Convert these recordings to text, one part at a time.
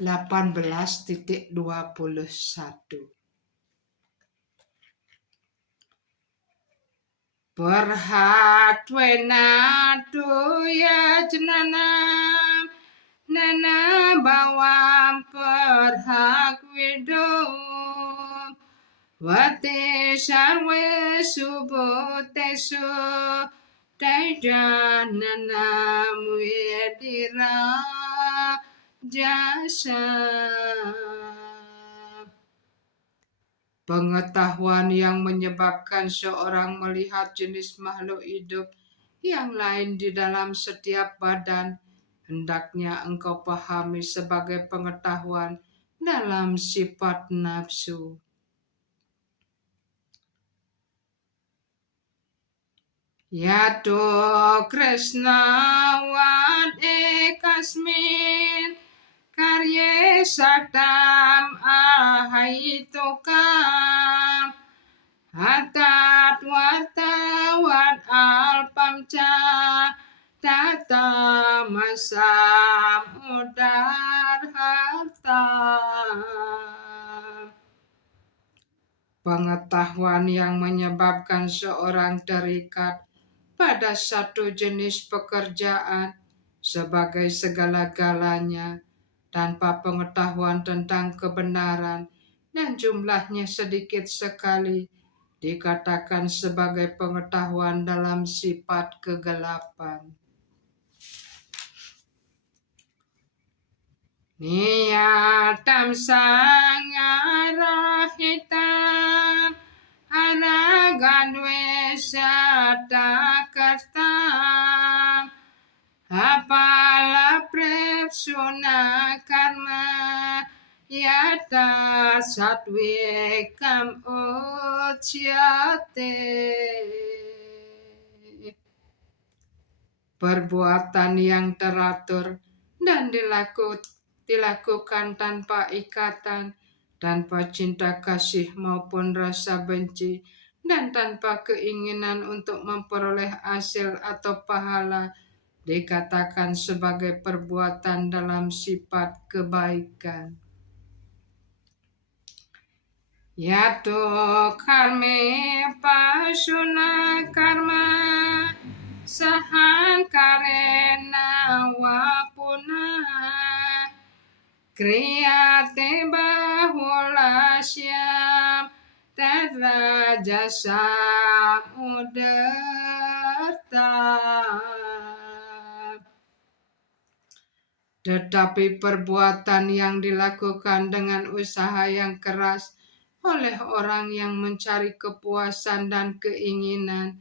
18.21. Berhatwena ya jenanam nana bawam perhak widom wate sarwe suboteso taidanana muedira jasa. Pengetahuan yang menyebabkan seorang melihat jenis makhluk hidup yang lain di dalam setiap badan, hendaknya engkau pahami sebagai pengetahuan dalam sifat nafsu. Yato Krishna wat ekasmin karye saktam ahitokam hatat wartawan alpamca tata masam udar harta. Pengetahuan yang menyebabkan seorang terikat pada satu jenis pekerjaan sebagai segala-galanya tanpa pengetahuan tentang kebenaran dan jumlahnya sedikit sekali dikatakan sebagai pengetahuan dalam sifat kegelapan. Niyatam sangarahitam anagadwesatakastam apala prepsuna karma yata satwekam ucyate. Perbuatan yang teratur dan dilakukan tanpa ikatan, tanpa cinta kasih maupun rasa benci, dan tanpa keinginan untuk memperoleh hasil atau pahala, dikatakan sebagai perbuatan dalam sifat kebaikan. Yato karme pasuna karma sahan karena wapuna kriyate bahulasyam terajasam udarta. Tetapi perbuatan yang dilakukan dengan usaha yang keras oleh orang yang mencari kepuasan dan keinginan,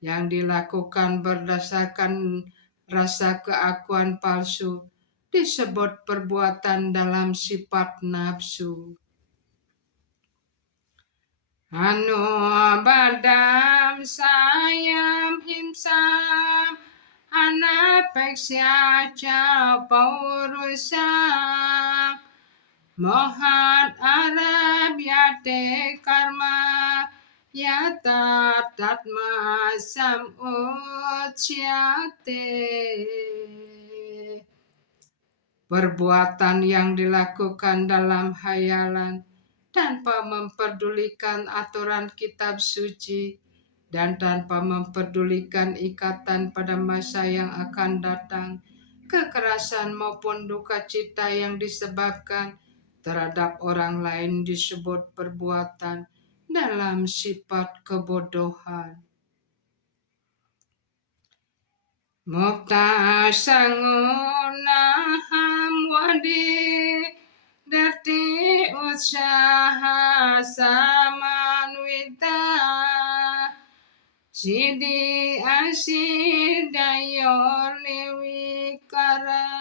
yang dilakukan berdasarkan rasa keakuan palsu, disebut perbuatan dalam sifat nafsu. Anu badam sayam himsam anapeksya paurusam mohat arab yate karma yata tatma samucyate. Perbuatan yang dilakukan dalam hayalan tanpa memperdulikan aturan kitab suci dan tanpa memperdulikan ikatan pada masa yang akan datang, kekerasan maupun duka cita yang disebabkan terhadap orang lain disebut perbuatan dalam sifat kebodohan. Mukta sangunaham wadi dati usaha samanwita sidi asidayor liwikara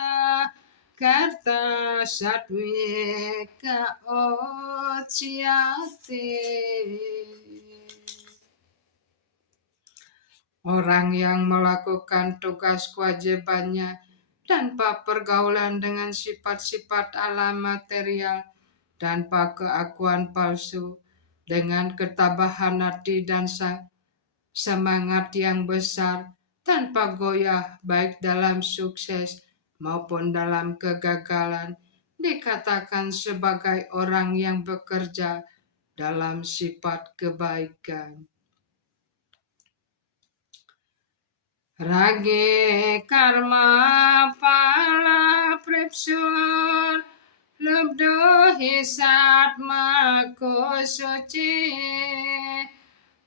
karta satwika ocyate. Orang yang melakukan tugas kewajibannya tanpa pergaulan dengan sifat-sifat alam material, tanpa keakuan palsu, dengan ketabahan hati dan semangat yang besar, tanpa goyah baik dalam sukses maupun dalam kegagalan, dikatakan sebagai orang yang bekerja dalam sifat kebaikan. Rage karma pala prepsur lebdo hisat mako suci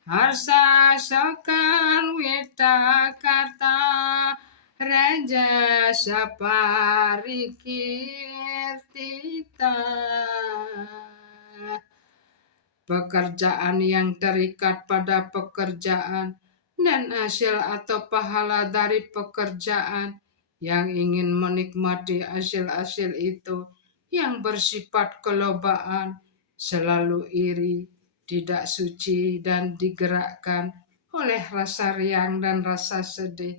harsa sokan wita kata raja saparikir tita. Pekerjaan yang terikat pada pekerjaan dan hasil atau pahala dari pekerjaan yang ingin menikmati hasil-hasil itu yang bersifat kelobaan, selalu iri, tidak suci dan digerakkan oleh rasa riang dan rasa sedih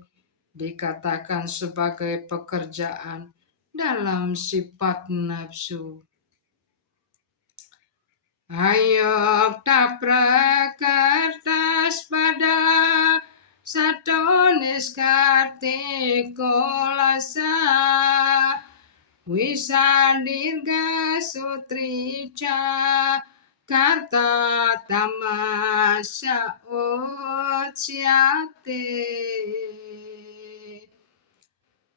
dikatakan sebagai pekerjaan dalam sifat nafsu. Ayok taprakertas pada satonis kartikolasa wisadirga sutrica karta tamasya utsiate.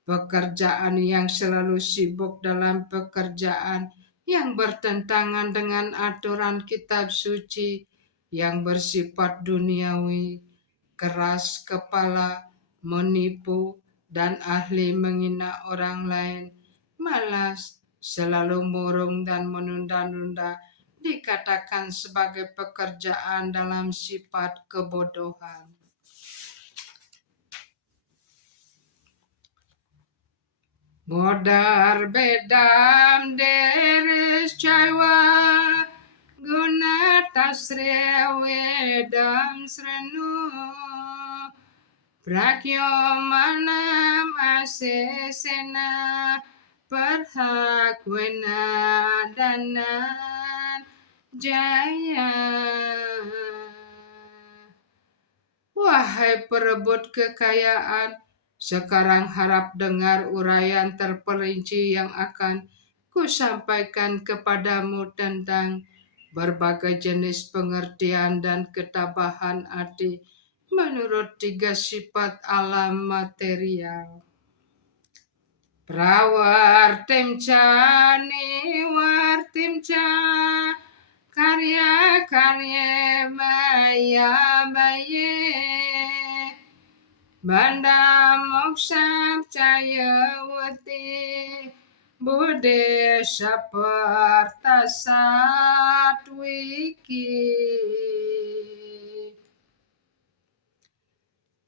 Pekerjaan yang selalu sibuk dalam pekerjaan yang bertentangan dengan aturan kitab suci yang bersifat duniawi, keras kepala, menipu, dan ahli menghina orang lain, malas, selalu murung dan menunda-nunda, dikatakan sebagai pekerjaan dalam sifat kebodohan. Modar bedam deres chaiwa guna tasre wedam srenu prakyo manam asesena perhakwena danan jaya. Wahai perebut kekayaan, sekarang harap dengar uraian terperinci yang akan kusampaikan kepadamu tentang berbagai jenis pengertian dan ketabahan hati menurut 3 sifat alam material. Prawartimca niwartimca karya-karya maya baye banda moksa cayawati bude saparta satwiki.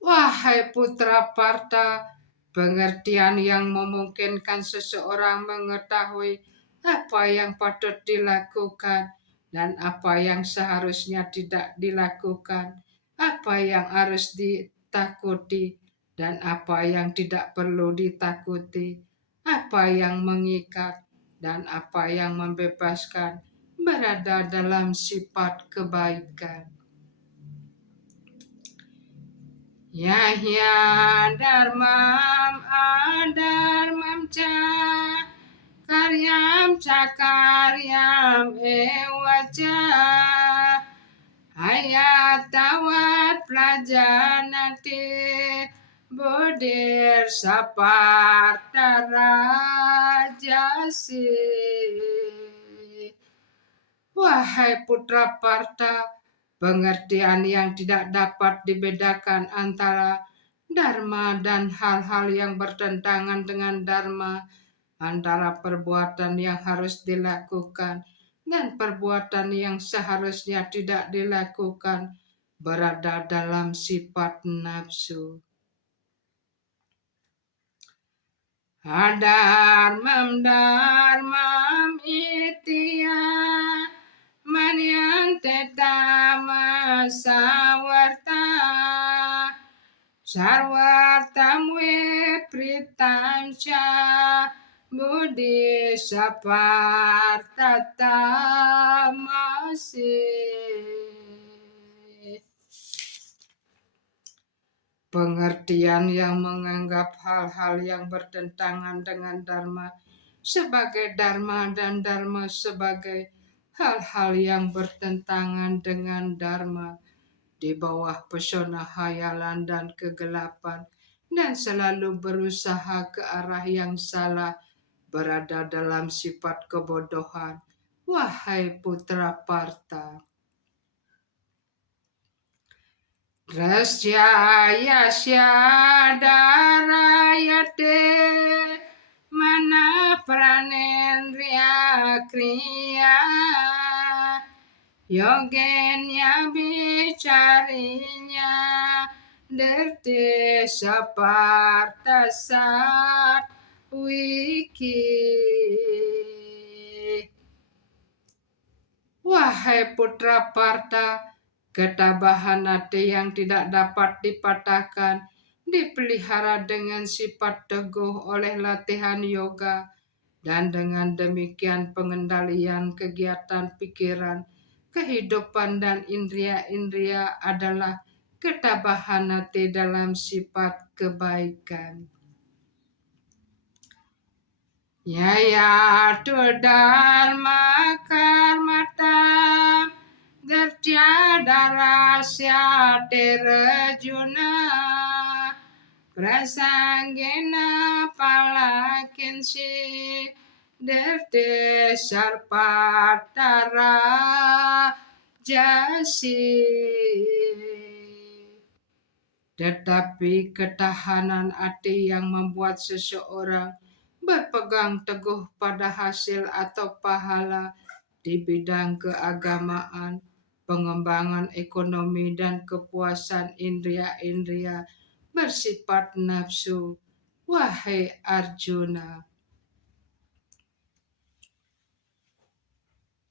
Wahai putra Parta, pengertian yang memungkinkan seseorang mengetahui apa yang patut dilakukan dan apa yang seharusnya tidak dilakukan, apa yang harus ditakuti dan apa yang tidak perlu ditakuti, apa yang mengikat dan apa yang membebaskan, berada dalam sifat kebaikan. Yahya dharmam adharmam ca karyam cakaryam ewaca hayatawat prajanati bodir saparta rajasi. Wahai putra Parta, pengertian yang tidak dapat dibedakan antara dharma dan hal-hal yang bertentangan dengan dharma, antara perbuatan yang harus dilakukan dan perbuatan yang seharusnya tidak dilakukan, berada dalam sifat nafsu. Adharmam dharmam itya Manyan tetama sawarta sarwartam we pritamcha buddhi saparta tamasi. Pengertian yang menganggap hal-hal yang bertentangan dengan dharma sebagai dharma dan dharma sebagai hal-hal yang bertentangan dengan dharma di bawah pesona hayalan dan kegelapan dan selalu berusaha ke arah yang salah, berada dalam sifat kebodohan. Wahai putra Partha, Drasya yasya darayate mana pranendriya kriya yogenya bicarinya dirti sapartasat wiki. Wahai putra Partha, ketabahan hati yang tidak dapat dipatahkan dipelihara dengan sifat teguh oleh latihan yoga, dan dengan demikian pengendalian kegiatan pikiran, kehidupan dan indria-indria adalah ketabahan hati dalam sifat kebaikan. Yaya tu dharma karmata tertiada rasya terjuna prasanggena palakinsi derte sarpatara jasi. Tetapi ketahanan hati yang membuat seseorang berpegang teguh pada hasil atau pahala di bidang keagamaan, pengembangan ekonomi, dan kepuasan indria-indria bersifat nafsu. Wahai Arjuna,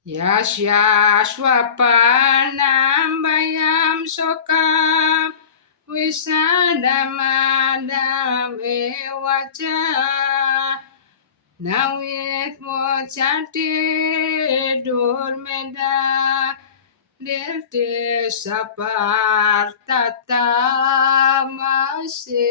yasya swapanam bayam sokam wisadamadam ewaca nawit mocati durmeda dirti sapartatamase.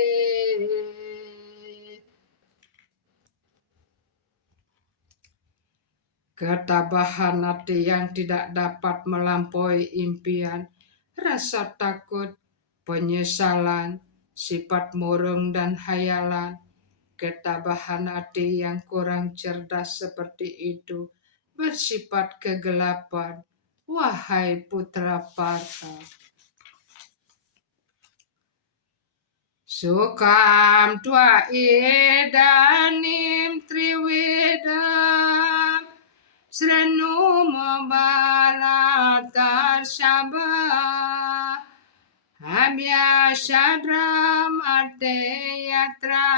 Ketabahan hati yang tidak dapat melampaui impian, rasa takut, penyesalan, sifat murung dan hayalan. Ketabahan hati yang kurang cerdas seperti itu bersifat kegelapan. Wahai putra Partha, sukam tua idanim triwedam srenu mabalatar sabah abhyashadram yatra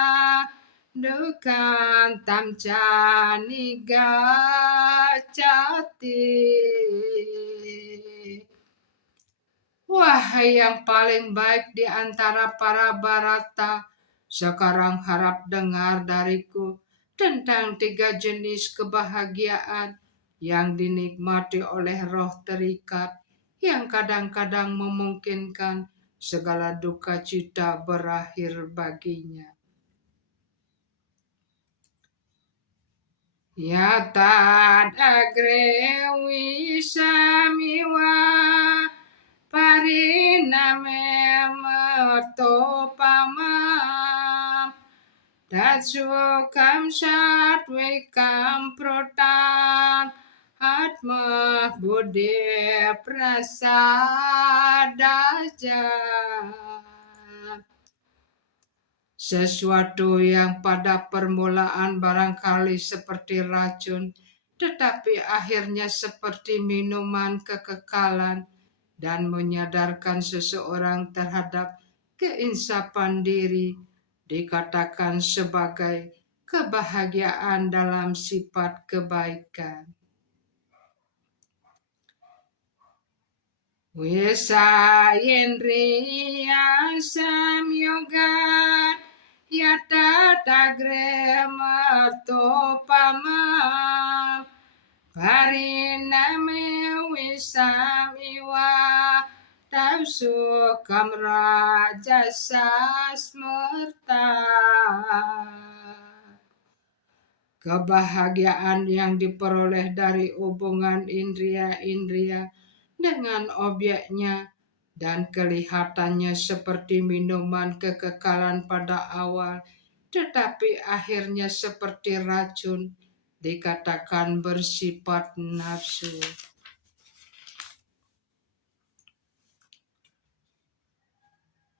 dukan tamcani gacati. Wahai yang paling baik di antara para barata, sekarang harap dengar dariku tentang 3 jenis kebahagiaan yang dinikmati oleh roh terikat, yang kadang-kadang memungkinkan segala duka cita berakhir baginya. Yatad agre wisamiwa pariname mertopamam datsukam satwikam protam atma buddhi prasadaja. Sesuatu yang pada permulaan barangkali seperti racun, tetapi akhirnya seperti minuman kekekalan dan menyadarkan seseorang terhadap keinsapan diri, dikatakan sebagai kebahagiaan dalam sifat kebaikan. Wesa yendriya samyogat yata tagre martopama pariname wisamiwa tapsu kamrajasa smerta. Kebahagiaan yang diperoleh dari hubungan indria-indria dengan objeknya dan kelihatannya seperti minuman kekekalan pada awal, tetapi akhirnya seperti racun, dikatakan bersifat nafsu.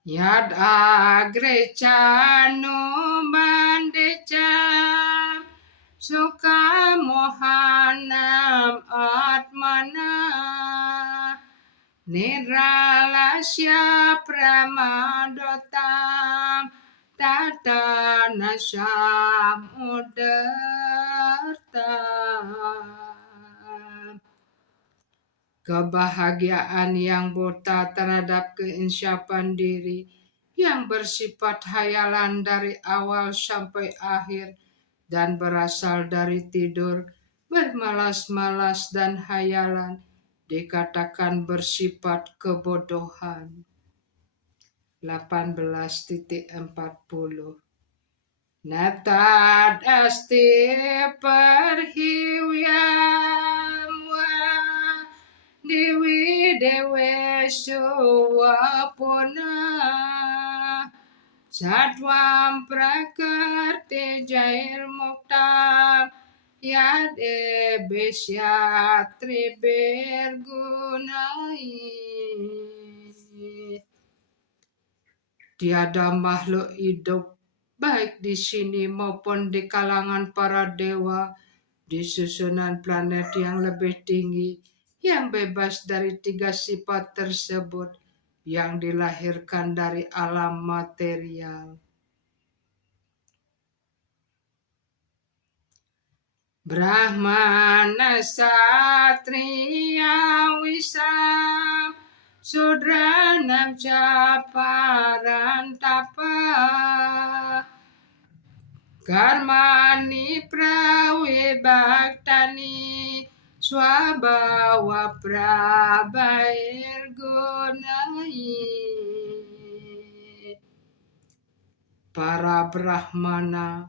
Yad agrecano bandeca suka mohanam atmana niralasya pramadotam tata nasam udartam. Kebahagiaan yang buta terhadap keinsyafan diri, yang bersifat hayalan dari awal sampai akhir, dan berasal dari tidur, bermalas-malas dan hayalan, dikatakan bersifat kebodohan. 18.40 Natad asti perhiwyam Dewi Dewe Suwapuna Satwam Prakarti Jair Muktam Yade Besyatri Bergunai. Tiada makhluk hidup baik di sini maupun di kalangan para dewa di susunan planet yang lebih tinggi yang bebas dari tiga sifat tersebut yang dilahirkan dari alam material. Brahmana Satriya Wisam Sudra Namca Parantapa Karmani Prawibaktani Swabawa Prabair Gunai. Para Brahmana,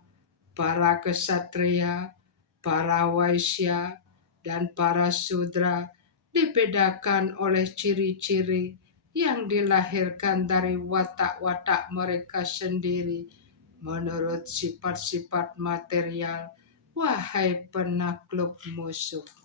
para Kesatria, para Waisya, dan para Sudra dibedakan oleh ciri-ciri yang dilahirkan dari watak-watak mereka sendiri menurut sifat-sifat material. Wahai penakluk musuh,